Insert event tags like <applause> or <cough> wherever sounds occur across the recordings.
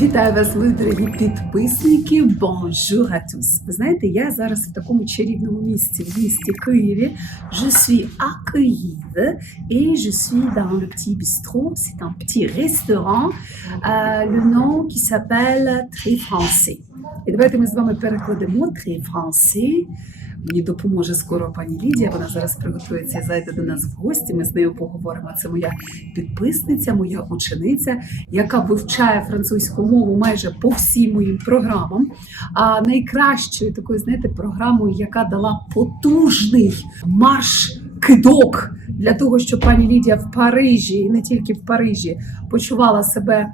Вітаю вас, мої дорогі підписники. Bonjour à tous. Ви знаєте, я зараз в такому чарівному місці, в місті Києві. Je suis à Kyiv et je suis dans le petit bistrot. C'est un petit restaurant. Euh, le nom qui s'appelle Très Français. І давайте ми з вами перекладемо Très Français. Мені допоможе скоро пані Лідія. Вона зараз приготується і зайде до нас в гості. Ми з нею поговоримо. Це моя підписниця, моя учениця, яка вивчає французьку мову майже по всім моїм програмам. А найкращою такою, знаєте, програмою, яка дала потужний марш кидок для того, щоб пані Лідія в Парижі, і не тільки в Парижі, почувала себе.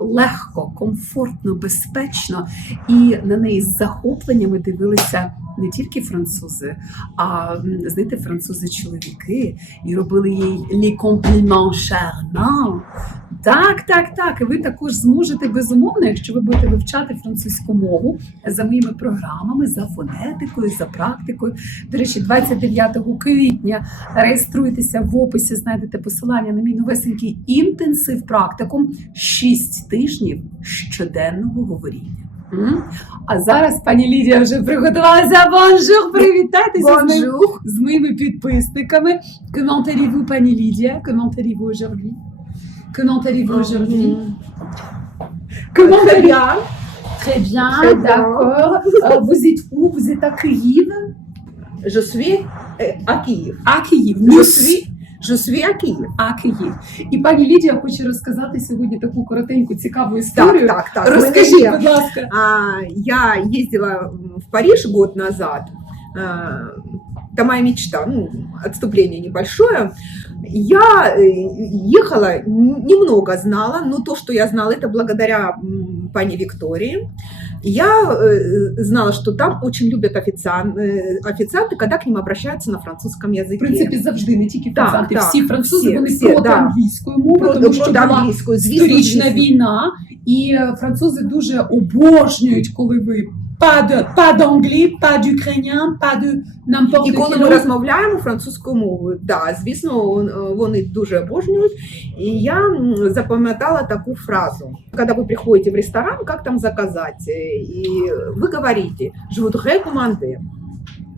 Легко, комфортно, безпечно, і на неї з захопленнями дивилися не тільки французи, а знаєте, французи-чоловіки, і робили їй les compliments charmants. Так, так, так. І ви також зможете безумовно, якщо ви будете вивчати французьку мову за моїми програмами, за фонетикою, за практикою. До речі, 29 квітня реєструйтеся в описі, знайдете посилання на мій новесенький інтенсив практикум 6 тижнів щоденного говоріння. М? А зараз пані Лідія вже приготувалася. Бонжур, привітайтеся з, моїм- з моїми підписниками. Comment allez-vous, пані Лідія? Comment allez-vous aujourd'hui? Comment allez-vous aujourd'hui? Comment Très allez-vous? bien. Très bien, Très bien. d'accord. Euh, vous êtes où? Vous êtes à Kyiv? Je suis euh, à Kiev. À Kyiv. Je Nous suis, Je Київ. А Київ. І пані Лідія хоче розказати сьогодні таку коротеньку цікаву історію. Так, так, так. Розкажіть, будь ласка. А, я їздила в Париж год назад. А, Это моя мечта, ну, отступление небольшое. Я э, ехала, н- немного знала, но то, что я знала, это благодаря м, пане Виктории. Я э, знала, что там очень любят официан- э, официанты, когда к ним обращаются на французском языке. В принципі, завжди не тільки Так, французі, так, всі французи всі, вони всі, проти да. англійської мови, Про- тому що проти була англійської, звісно, сторічна звісно. війна, і е, французи дуже обожнюють, коли ви pas de, pas d'anglais, pas d'ukrainien, pas de n'importe І коли quelle ми langue. розмовляємо французькою мовою, да, звісно, он- вони дуже обожнюють. І я м, запам'ятала таку фразу. коли ви приходите в ресторан, як там заказати, і ви говорите, je voudrais commander.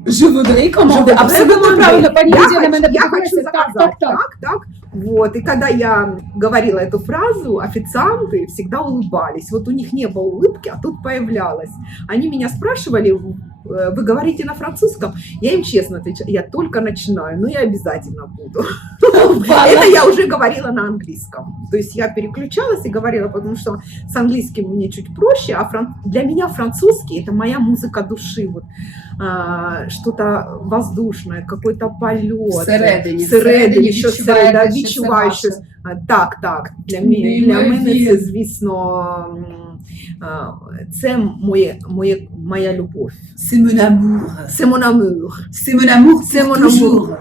Je voudrais Je commander. voudrais Абсолютно commander. правильно, пані Я Лідія на мене хочу, я подивилася. хочу Так, заказать. так, так. так, так. Вот. И когда я говорила эту фразу, официанты всегда улыбались. Вот у них не было улыбки, а тут появлялась. Они меня спрашивали, э, вы говорите на французском? Я им честно отвечаю, я только начинаю, но я обязательно буду. Это я уже говорила на английском. То есть я переключалась и говорила, потому что с английским мне чуть проще, а фран- для меня французский это моя музыка души. Вот, а, что-то воздушное, какой-то полет. Всередині, Всередині, всередині що відчуваєте, всередині, що це відчуваю ваше. щось. А, Так, так. Для, мі- для мене це, Неймовірно. звісно, м, а, це моє, моє, моя любов. C'est mon amour. C'est mon amour. C'est mon amour. C'est pour mon toujours. amour.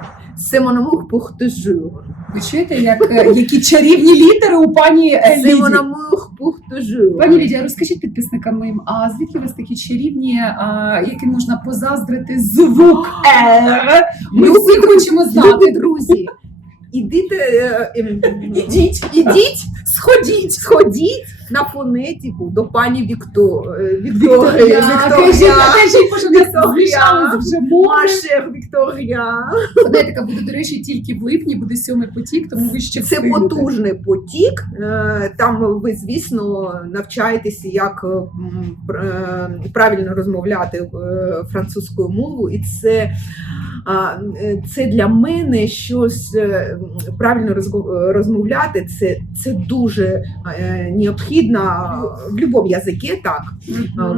Pour toujours. Ви чуєте, як, е, які чарівні літери у пані е, amour pour toujours. Пані Лідія, розкажіть підписникам моїм, а звідки у вас такі чарівні, а, яким можна позаздрити звук «р»? Ми всі хочемо знати. друзі, ідіть, е, Ідіть, ідіть, сходіть. сходіть на фонетику до пані Вікто, е, Вікторії. Вікторія, кажіть, Вікторія. що Вікторія. вже. Машер Вікторія. Фонетика буде, до речі, тільки в липні, буде сьомий потік, тому ви ще Це встигнете. потужний потік. Е, Там ви, звісно, навчаєтеся, як е, пр- е, правильно розмовляти е, французькою мовою, і це, е, це для мене щось е, правильно розмовляти. Це, це дуже е, необхідно в будь-якому язикі, так.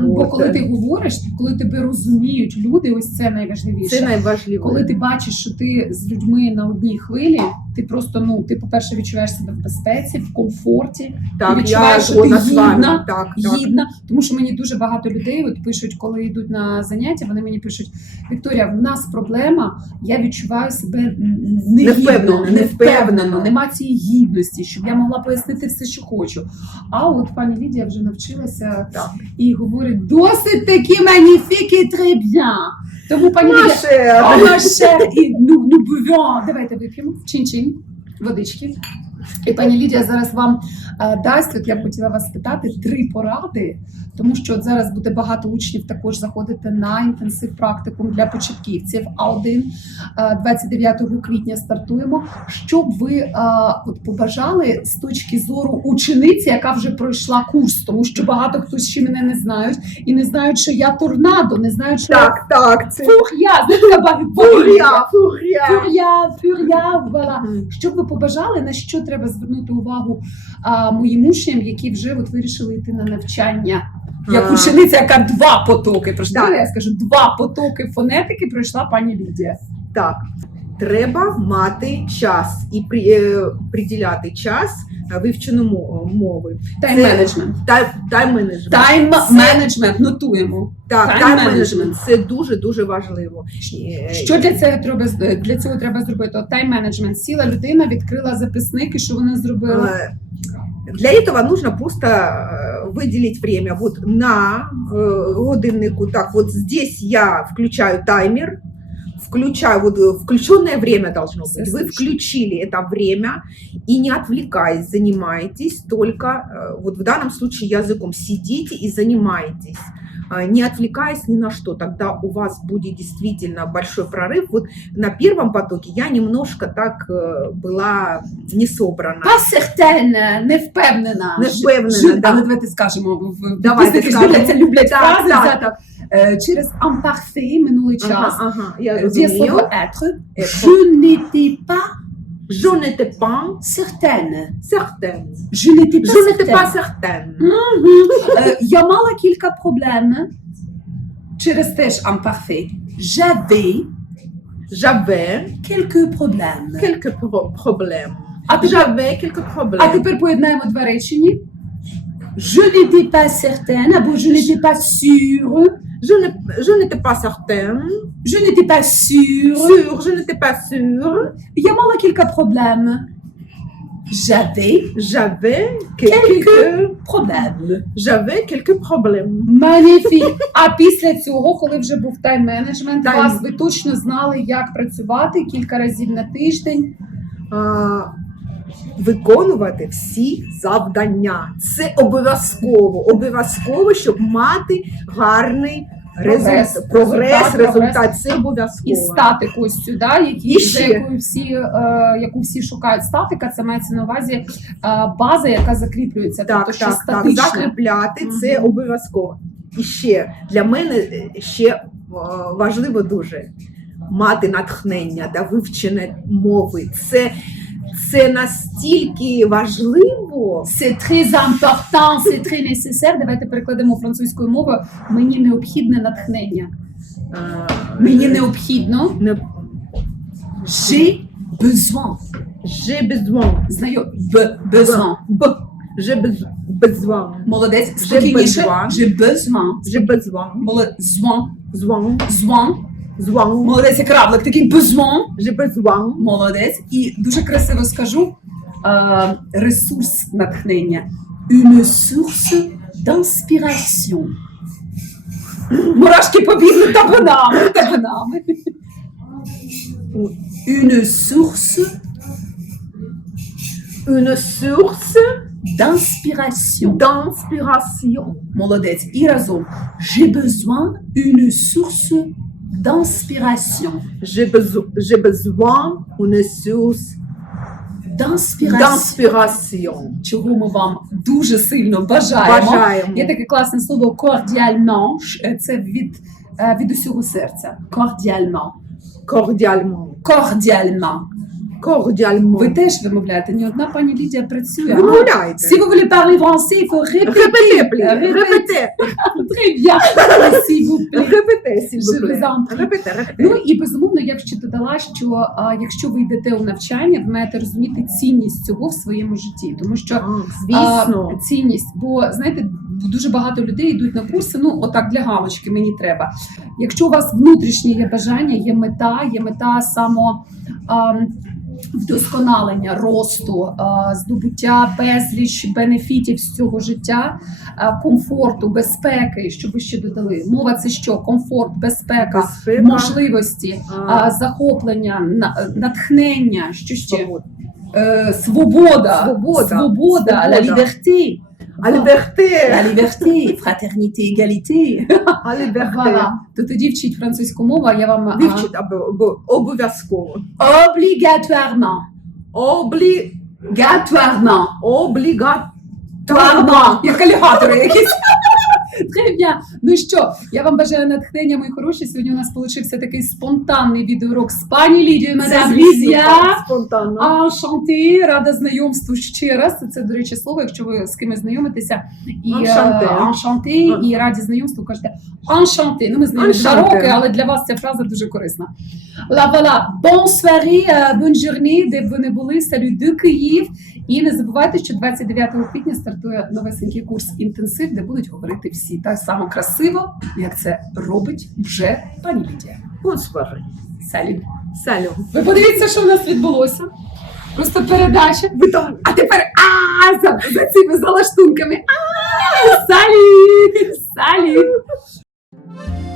Бо от, коли е. ти говориш, коли тебе розуміють люди, ось це найважливіше. Це найважливіше. Коли ти бачиш, що ти з людьми на одній хвилі, ти просто ну ти, по-перше, відчуваєш себе в безпеці, в комфорті, так, відчуваєш, що ти з вами. гідна, Так, так. Тому що мені дуже багато людей от пишуть, коли йдуть на заняття, вони мені пишуть: Вікторія, в нас проблема, я відчуваю себе Невпевнено, невпевнено, нема цієї гідності, щоб я могла пояснити все, що хочу. А от пані Лідія вже навчилася Так. і говорить досить et très bien. Тому пані Лідія, і ну, ну. Давайте вип'ємо. Чин-чин. Водички. І пані Лідія зараз вам е, дасть, от я б хотіла вас спитати, три поради, тому що от зараз буде багато учнів також заходити на інтенсив практикум для початківців. А1 е, 29 квітня стартуємо. Що б ви е, от побажали з точки зору учениці, яка вже пройшла курс, тому що багато хто ще мене не знають і не знають, що я торнадо, не знають, що Так, так, це я фур'я, фур'я, фур'я. Фур'я, фур'я. Що б ви побажали, на що треба звернути увагу а, моїм учням, які вже от вирішили йти на навчання? Як учениця, яка два потоки пройшла, я скажу, два потоки фонетики пройшла пані Лідія. Так, треба мати час і при, е, приділяти час е, вивченню мо- мови. Тайм Це- менеджмент. Тайм, тайм менеджмент. Тайм Це- менеджмент нотуємо. Так, тайм тайм менеджмент. менеджмент це дуже дуже важливо. Е, Що для цього треба з- для цього треба зробити? От Тайм менеджмент. Сіла людина, відкрила записники, що вона зробила. Э, Для этого нужно просто э, выделить время. Вот на э, годиннику, так вот здесь я включаю таймер, включаю, вот э, включенное время должно быть. Вы включили это время и не отвлекаясь, занимаетесь только, э, вот в данном случае языком, сидите и занимаетесь. А, Не отвлекаясь ни на что, тогда у вас будет действительно большой прорыв. Вот на первом потоке я немножко так э, была не собрана. Та сертельна, не впевнена. Не впевнена, да. Але давайте скажемо. в- Давайте скажемо. люблять, Так, фрази так. взяти. Е, Через «imparfait» минулий час. Ага, ага, я Є розумію. слово «être». Être. Je n'étais pas Je n'étais pas certaine. certaine. Je n'étais pas Je n'étais certaine. pas certaine. Мгм. Е, Я мала кілька проблем через теж «imparfait». J'avais J'avais quelques problèmes. quelques pro- problèmes. А тепер, J'avais quelques а problèmes. тепер поєднаємо два речення. Je n'étais pas certaine, або je n'étais pas sûre, Je ne- je n'étais pas certaine. je n'étais pas sûre. Sûre, je n'étais pas sûre. Я мала кілька проблем. J'avais J'avais quelques, проблем. j'avais quelques problèmes. Magnifique. <laughs> А після цього, коли вже був тайм-менеджмент, Тайм. вас ви точно знали, як працювати кілька разів на тиждень. А, виконувати всі завдання. Це обов'язково. Обов'язково, щоб мати гарний. Результат. Прогрес, Результат, результат. прогрес. Це обов'язково. І статику ось сюди, які за якою всі, е, яку всі шукають. Статика це мається на увазі е, база, яка закріплюється. Так, тобто, що так, так. Закріпляти це обов'язково. І ще для мене е, ще е, важливо дуже мати натхнення та вивчення мови. Це, це настільки важливо. C'est très important, c'est très nécessaire. Давайте перекладемо французькою мовою. Мені необхідне натхнення. Мені необхідно. не J'ai besoin. J'ai besoin. Знаю б besoin. Б. J'ai besoin. Молодець. J'ai besoin. J'ai besoin. J'ai besoin. Молодець. Звон. Звон. Звон. Молодець, як равлик, такий. J'ai besoin. Молодець. І дуже красиво скажу. е, ресурс натхнення. Une source d'inspiration. Мурашки побігли табунами, табунами. Une source Une source d'inspiration. d'inspiration. Молодець. І разом. J'ai besoin une source d'inspiration. J'ai besoin, besoin d'une source D'inspiration. Чого ми вам дуже сильно бажаємо. Бажаємо. Є таке класне слово cordialement. Це від, е, від усього серця. Cordialement. Cordialement. Cordialement. Cordialement. Ви теж вимовляєте, ні одна пані Лідія працює. Вимовляйте. Si vous voulez parler français, il faut répéter. Плі. Répétez. Très bien. S'il vous plaît. Репете, s'il vous plaît. репете. Ну і безумовно, я б ще додала, що а, якщо ви йдете у навчання, ви маєте розуміти цінність цього в своєму житті, тому що Звісно. А, цінність. Бо знаєте, дуже багато людей йдуть на курси. Ну, отак для галочки мені треба. Якщо у вас внутрішнє є бажання, є мета, є мета само. А, Вдосконалення росту, здобуття безліч бенефітів з цього життя, комфорту, безпеки. Що ви ще додали? Мова це що? Комфорт, безпека, Безпека. можливості, А, а, захоплення, на- натхнення. Що ще? свобода. Е, свобода. Свобода. Свобода. La liberté. А ліберте, La liberté. Fraternité, égalité. <laughs> а ліберте. Voilà. То тоді вчіть французьку мову, а я вам а, Вивчити або- або- обов'язково. obligatoirement. Облі... Gatoirement. Облігат... Туарма, як алігатори якісь. Très bien. Ну що, я вам бажаю натхнення, мої хороші. Сьогодні у нас получився такий спонтанний відеоурок з пані Лідією, мадам Лідія. Спонтанно. Enchanté, рада знайомству ще раз. Це, до речі, слово, якщо ви з кимось знайомитеся. І Enchanté. е, enchanté, і раді знайомству кажете enchanté. Ну, ми знайомі два роки, але для вас ця фраза дуже корисна. La voilà. Bonne soirée, euh, bonne journée, де б ви не були. Salut de Київ. І не забувайте, що 29 квітня стартує новесенький курс інтенсив, де будуть говорити всі так само красиво, як це робить вже пані Лідія. Господи. Salut. Салю. Ви подивіться, що в нас відбулося. Просто передача. Ви там А тепер а за, за цими залаштунками. А, Салі! Салі! Bye.